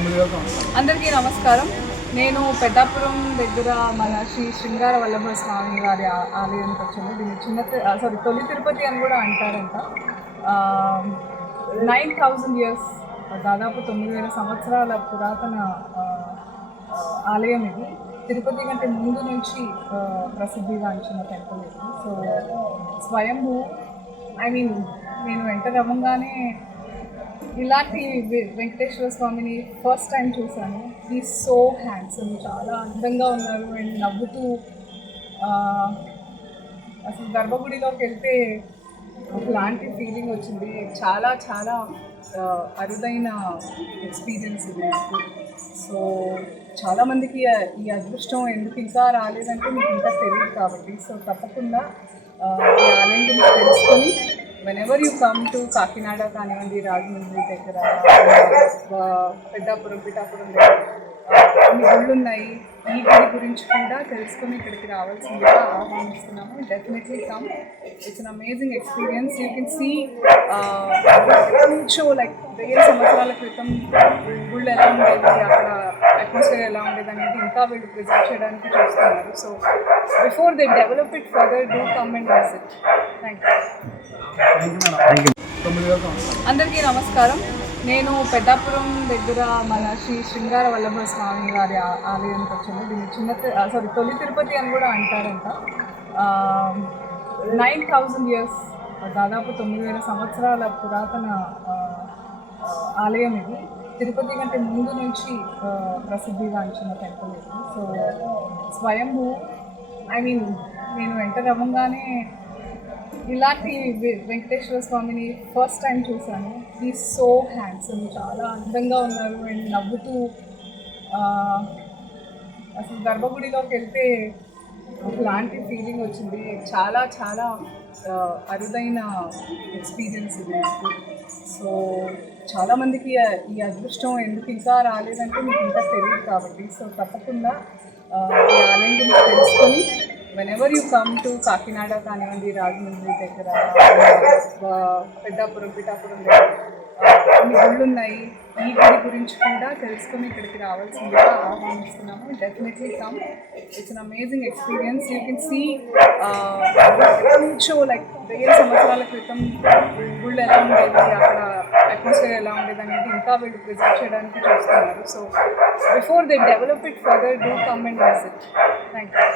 అందరికీ నమస్కారం. నేను పెద్దాపురం దగ్గర మన శ్రీ శృంగార వల్లభ స్వామి వారి ఆలయానికి వచ్చాను. దీన్ని తొలి తిరుపతి అని కూడా అంటారంట. 9,000 years, దాదాపు 9,000 సంవత్సరాల పురాతన ఆలయం ఇది. తిరుపతి కంటే ముందు నుంచి ప్రసిద్ధిగాంచిన టెంపుల్ ఇది. సో స్వయంభూ, నేను ఎంటర్ అవ్వగానే ఇలాంటి వెంకటేశ్వర స్వామిని ఫస్ట్ టైం చూశాను. ఈ సో హ్యాండ్సమ్, చాలా అందంగా ఉన్నారు అండ్ నవ్వుతూ. అసలు గర్భగుడిలోకి వెళ్తే ఒకలాంటి ఫీలింగ్ వచ్చింది. చాలా చాలా అరుదైన ఎక్స్పీరియన్స్ ఇది నాకు. సో చాలామందికి ఈ అదృష్టం ఎందుకు ఇంకా రాలేదంటే మీకు ఇంకా తెలియదు కాబట్టి. సో తప్పకుండా ఈ ఆలయం గురించి తెలుసుకొని whenever you come to Kakinada కానివ్వండి, రాజమండ్రి దగ్గర, పిఠాపురం దగ్గర కొన్ని గుళ్ళు ఉన్నాయి. ఈ గుడి గురించి కూడా తెలుసుకొని ఇక్కడికి రావాల్సిందిగా ఆహ్వానిస్తున్నాము. Definitely come. It's an amazing experience. You can see కొంచెం లైక్ 1000 సంవత్సరాల క్రితం గుళ్ళు ఎలా ఉండేది, అక్కడ అట్మాస్ఫియర్ ఎలా ఉండేది అనేది ఇంకా వీళ్ళు ప్రిజర్వ్ చేయడానికి చూస్తున్నారు. So before they develop it further, do come and visit. Thank you. అందరికీ నమస్కారం. నేను పెద్దాపురం దగ్గర మన శ్రీ శృంగార వల్లభ స్వామి వారి ఆలయానికి వచ్చాను. దీన్ని తొలి తిరుపతి అని కూడా అంటారంట. 9,000 years, దాదాపు 9,000 సంవత్సరాల పురాతన ఆలయం ఇది. తిరుపతి కంటే ముందు నుంచి ప్రసిద్ధిగాంచిన టెంపుల్ ఇది. సో స్వయంభూ, నేను ఎంటర్ అవ్వగానే ఇలాంటి వెంకటేశ్వర స్వామిని ఫస్ట్ టైం చూశాను. ఈ సో హ్యాండ్సమ్, చాలా అందంగా ఉన్నారు అండ్ నవ్వుతూ. అసలు గర్భగుడిలోకి వెళ్తే ఒకలాంటి ఫీలింగ్ వచ్చింది. చాలా చాలా అరుదైన ఎక్స్పీరియన్స్ ఇది నాకు. సో చాలామందికి ఈ అదృష్టం ఎందుకు ఇంకా రాలేదంటే మీకు ఇంకా తెలియదు కాబట్టి. సో తప్పకుండా ఈ ఆలయం గురించి తెలుసుకొని whenever you come to Kakinada కానివ్వండి, రాజమండ్రి దగ్గర, పిఠాపురం దగ్గర కొన్ని గుళ్ళు ఉన్నాయి. ఈ గుడి గురించి కూడా తెలుసుకొని ఇక్కడికి రావాల్సిందిగా ఆహ్వానిస్తున్నాము. Definitely come. It's an amazing experience. You can see కొంచెం లైక్ 1000 సంవత్సరాల క్రితం గుళ్ళు ఎలా ఉండేది, అక్కడ అట్మాస్ఫియర్ ఎలా ఉండేది అనేది ఇంకా వీళ్ళు ప్రిజర్వ్ చేయడానికి చూస్తున్నారు. So before they develop it further, do come and visit. Thank you.